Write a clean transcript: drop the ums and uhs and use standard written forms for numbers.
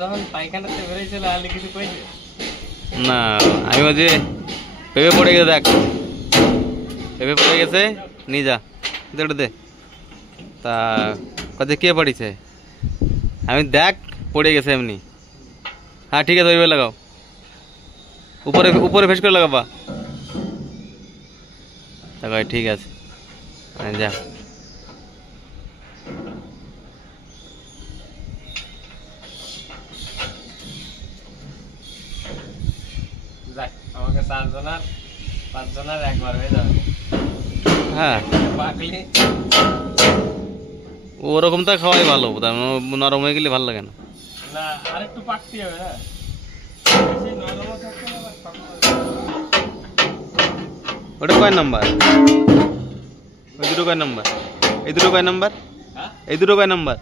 যখন পায়খানাতে বেরিয়েছিল আলি কিছু কইছে না আমি বলছি পেঁপে পড়ে গেছে, দেখ পেঁপে পড়ে গেছে, নিয়ে যা দে দে। তা কাজে কে পড়িছে, আমি দেখ পড়ে গেছে এমনি। হ্যাঁ ঠিক আছে, ওইভাবে লাগাও, উপরে উপরে ফেস করে লাগাবা। দেখো ঠিক আছে, যা। যাক আমাকে 4 জনের 5 জনের একবার হয়ে যাবে। হ্যাঁ পাগলি ওরকম তো খাওয়াই ভালো, নরম হয়ে গেলে ভালো লাগে না। না আরেকটু পাকতে হবে। হ্যাঁ বেশি নরমও থাকতে না আবার শক্ত। ওটা কয় নাম্বার? ওই দুটো কয় নাম্বার? এই দুটো কয় নাম্বার? হ্যাঁ এই দুটো কয় নাম্বার?